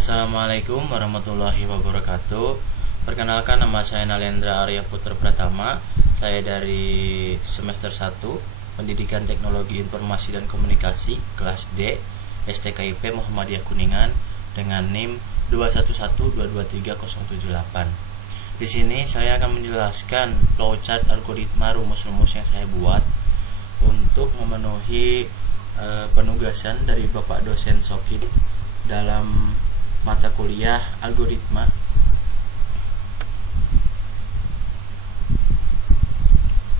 Assalamualaikum warahmatullahi wabarakatuh. Perkenalkan, nama saya Nalendra Arya Putra Pratama. Saya dari semester 1 Pendidikan Teknologi Informasi dan Komunikasi kelas D STKIP Muhammadiyah Kuningan dengan NIM 2112230078. Di sini saya akan menjelaskan flowchart algoritma rumus-rumus yang saya buat untuk memenuhi penugasan dari Bapak dosen Sokid dalam mata kuliah algoritma.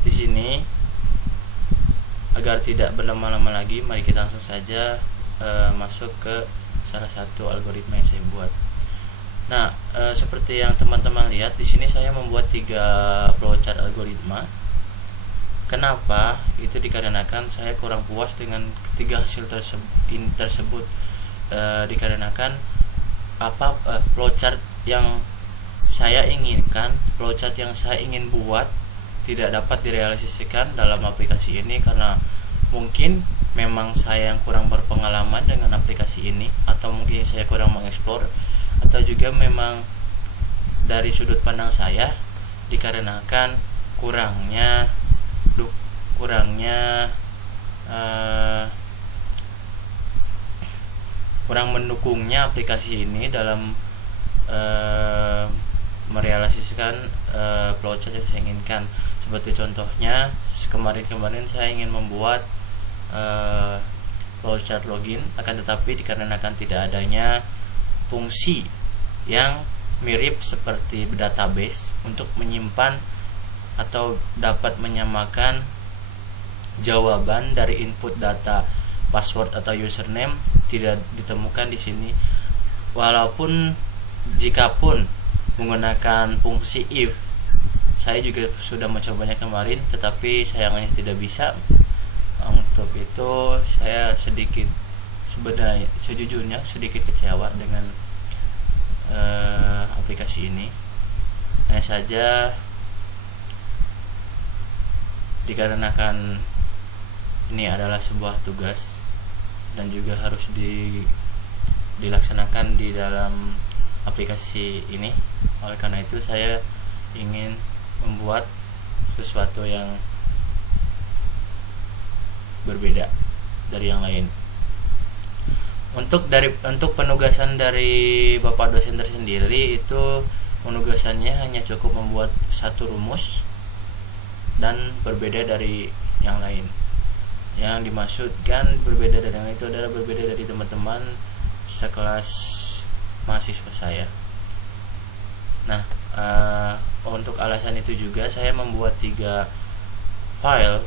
Di sini, agar tidak berlama-lama lagi, mari kita langsung saja masuk ke salah satu algoritma yang saya buat. Nah, seperti yang teman-teman lihat di sini, saya membuat 3 flowchart algoritma. Kenapa? Itu dikarenakan saya kurang puas dengan ketiga hasil tersebut. Dikarenakan flowchart yang saya inginkan, flowchart yang saya ingin buat tidak dapat direalisasikan dalam aplikasi ini karena mungkin memang saya yang kurang berpengalaman dengan aplikasi ini, atau mungkin saya kurang mengeksplor, atau juga memang dari sudut pandang saya dikarenakan kurang mendukungnya aplikasi ini dalam merealisasikan flowchart yang saya inginkan. Seperti contohnya, kemarin saya ingin membuat flowchart login, akan tetapi dikarenakan tidak adanya fungsi yang mirip seperti database untuk menyimpan atau dapat menyamakan jawaban dari input data password atau username, tidak ditemukan di sini. Walaupun jikapun menggunakan fungsi if, saya juga sudah mencobanya kemarin, tetapi sayangnya tidak bisa. Untuk itu saya sejujurnya sedikit kecewa dengan aplikasi ini. Hanya saja dikarenakan ini adalah sebuah tugas dan juga harus dilaksanakan di dalam aplikasi ini. Oleh karena itu saya ingin membuat sesuatu yang berbeda dari yang lain. Untuk penugasan dari Bapak dosen tersendiri, itu penugasannya hanya cukup membuat satu rumus dan berbeda dari yang lain. Yang dimaksudkan berbeda dari yang itu adalah berbeda dari teman-teman sekelas mahasiswa saya. Nah, untuk alasan itu juga saya membuat 3 file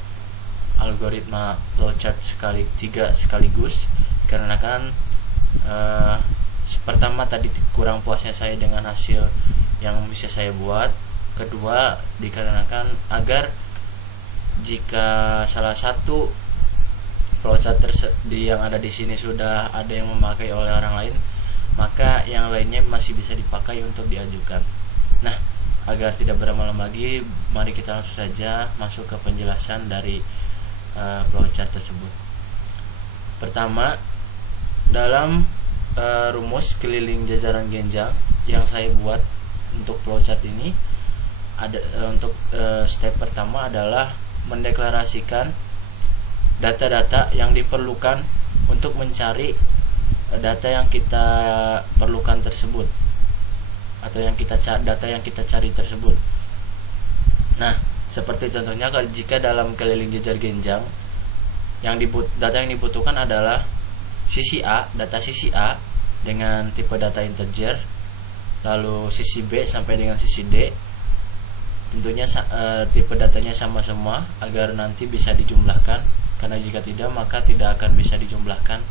algoritma flowchart sekaligus, karena pertama tadi kurang puasnya saya dengan hasil yang bisa saya buat. Kedua, dikarenakan agar jika salah satu flowchart yang ada di sini sudah ada yang memakai oleh orang lain, maka yang lainnya masih bisa dipakai untuk diajukan. Nah, agar tidak berlama-lama lagi, mari kita langsung saja masuk ke penjelasan dari flowchart tersebut. Pertama, dalam rumus keliling jajaran genjang yang saya buat untuk flowchart ini, ada untuk step pertama adalah mendeklarasikan data-data yang diperlukan untuk mencari data yang kita perlukan tersebut, atau data yang kita cari tersebut. Nah, seperti contohnya, jika dalam keliling jajar genjang data yang dibutuhkan adalah data sisi A dengan tipe data integer, lalu sisi B sampai dengan sisi D. Tentunya tipe datanya sama semua agar nanti bisa dijumlahkan, karena jika tidak maka tidak akan bisa dijumlahkan.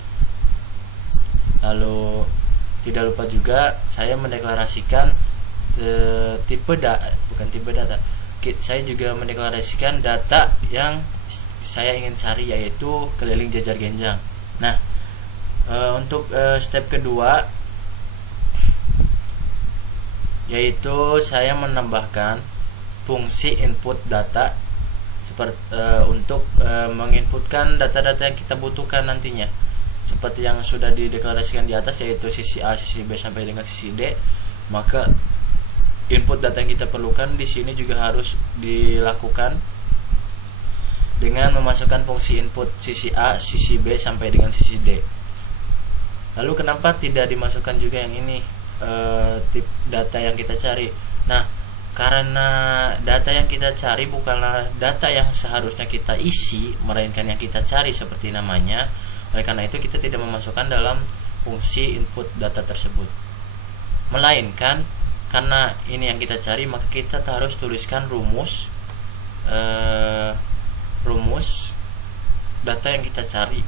Lalu tidak lupa juga saya mendeklarasikan saya juga mendeklarasikan data yang saya ingin cari, yaitu keliling jajar genjang. Nah, untuk step kedua, yaitu saya menambahkan fungsi input data untuk menginputkan data-data yang kita butuhkan nantinya. seperti yang sudah dideklarasikan di atas, yaitu sisi A, sisi B sampai dengan sisi D, maka input data yang kita perlukan di sini juga harus dilakukan dengan memasukkan fungsi input sisi A, sisi B sampai dengan sisi D. Lalu kenapa tidak dimasukkan juga yang ini, tip data yang kita cari? Nah, karena data yang kita cari bukanlah data yang seharusnya kita isi, melainkan yang kita cari seperti namanya. Oleh karena itu kita tidak memasukkan dalam fungsi input data tersebut, melainkan karena ini yang kita cari, maka kita harus tuliskan rumus data yang kita cari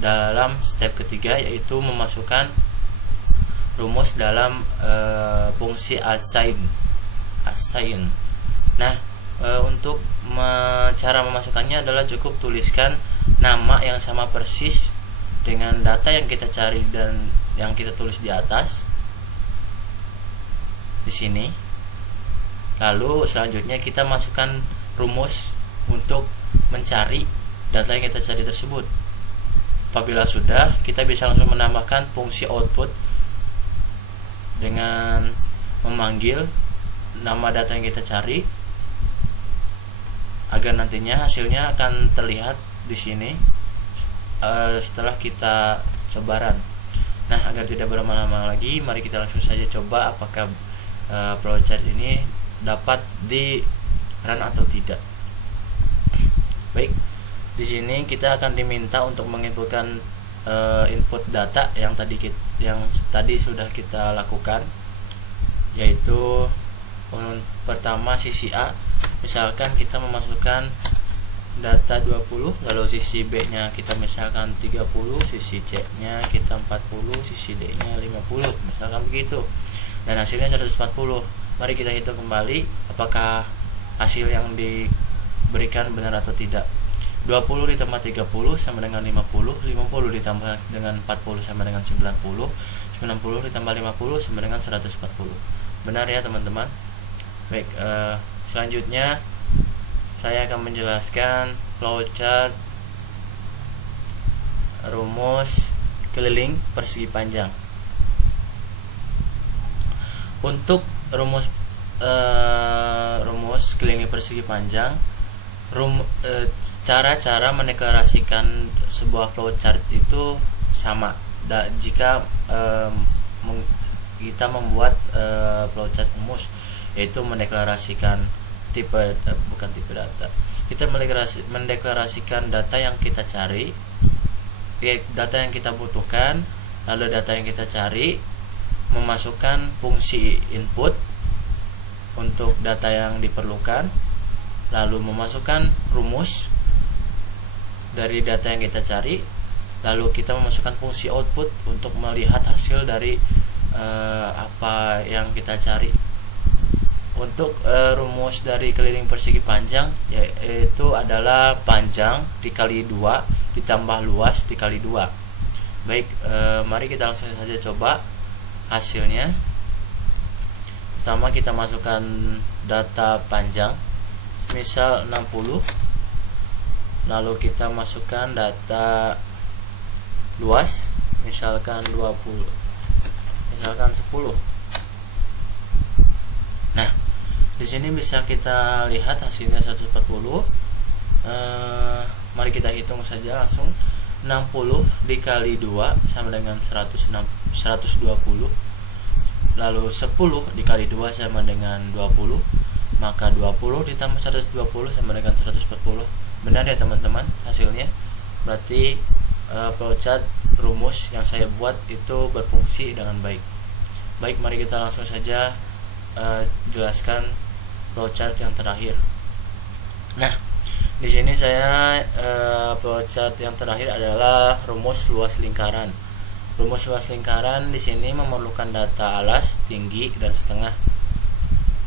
dalam step ketiga, yaitu memasukkan rumus dalam fungsi assign. Nah, untuk cara memasukkannya adalah cukup tuliskan nama yang sama persis dengan data yang kita cari dan yang kita tulis di atas di sini. Lalu selanjutnya kita masukkan rumus untuk mencari data yang kita cari tersebut. Apabila sudah, kita bisa langsung menambahkan fungsi output dengan memanggil nama data yang kita cari, agar nantinya hasilnya akan terlihat di sini setelah kita coba run. Nah, agar tidak berlama-lama lagi, mari kita langsung saja coba apakah flowchart ini dapat di run atau tidak. Baik, di sini kita akan diminta untuk menginputkan input data yang tadi sudah kita lakukan, yaitu pertama sisi A. Misalkan kita memasukkan data 20, lalu sisi B nya kita misalkan 30, sisi C nya kita 40, sisi D nya 50, misalkan begitu, dan hasilnya 140. Mari kita hitung kembali apakah hasil yang diberikan benar atau tidak. 20 ditambah 30 sama dengan 50, 50 ditambah dengan 40 sama dengan 90, 90 ditambah 50 sama dengan 140. Benar ya teman-teman? Baik, selanjutnya saya akan menjelaskan flowchart rumus keliling persegi panjang. Untuk rumus keliling persegi panjang, cara-cara mendeklarasikan sebuah flowchart itu sama. Jika kita membuat flowchart rumus, yaitu mendeklarasikan bukan tipe data. Kita mendeklarasikan data yang kita cari, data yang kita butuhkan, lalu data yang kita cari, memasukkan fungsi input untuk data yang diperlukan, lalu memasukkan rumus dari data yang kita cari, lalu kita memasukkan fungsi output untuk melihat hasil dari apa yang kita cari. Untuk rumus dari keliling persegi panjang, yaitu adalah panjang dikali 2 ditambah luas dikali 2. Baik, mari kita langsung saja coba hasilnya. Pertama kita masukkan data panjang, misal 60, lalu kita masukkan data luas, misalkan 20, misalkan 10. Nah, di sini bisa kita lihat hasilnya 140. Mari kita hitung saja langsung. 60 dikali 2 sama dengan 120. Lalu 10 dikali 2 sama dengan 20. Maka 20 ditambah 120 sama dengan 140. Benar ya teman-teman hasilnya? Berarti flowchart rumus yang saya buat itu berfungsi dengan baik. Baik, mari kita langsung saja jelaskan flowchart yang terakhir. Nah, di sini saya flowchart yang terakhir adalah rumus luas lingkaran. Rumus luas lingkaran di sini memerlukan data alas, tinggi, dan setengah.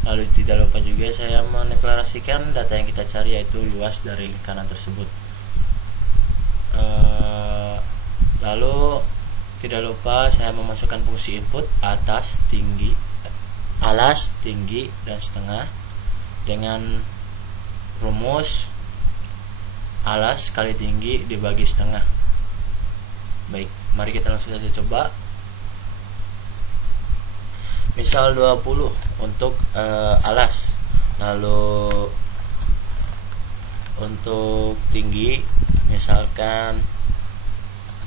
Lalu tidak lupa juga saya mendeklarasikan data yang kita cari, yaitu luas dari lingkaran tersebut. Lalu tidak lupa saya memasukkan fungsi input atas, tinggi, alas, tinggi, dan setengah dengan rumus alas kali tinggi dibagi setengah. Baik, mari kita langsung saja coba. Misal 20 untuk alas, lalu untuk tinggi misalkan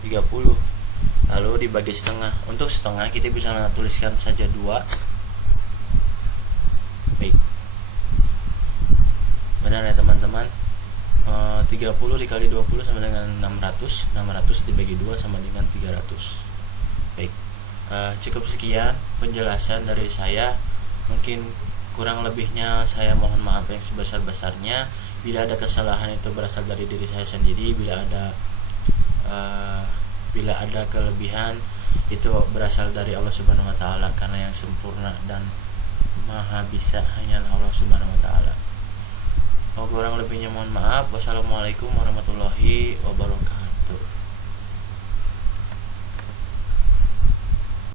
30, lalu dibagi setengah. Untuk setengah kita bisa tuliskan saja 2. Baik, benar ya teman-teman. 30 dikali 20 sama dengan 600. 600 dibagi 2 sama dengan 300. Baik, cukup sekian penjelasan dari saya. Mungkin kurang lebihnya saya mohon maaf yang sebesar-besarnya. Bila ada kesalahan itu berasal dari diri saya sendiri. Bila ada kelebihan itu berasal dari Allah Subhanahu wa taala, karena yang sempurna dan maha bisa hanyalah Allah Subhanahu wa taala. Kurang lebihnya mohon maaf. Wassalamualaikum warahmatullahi wabarakatuh.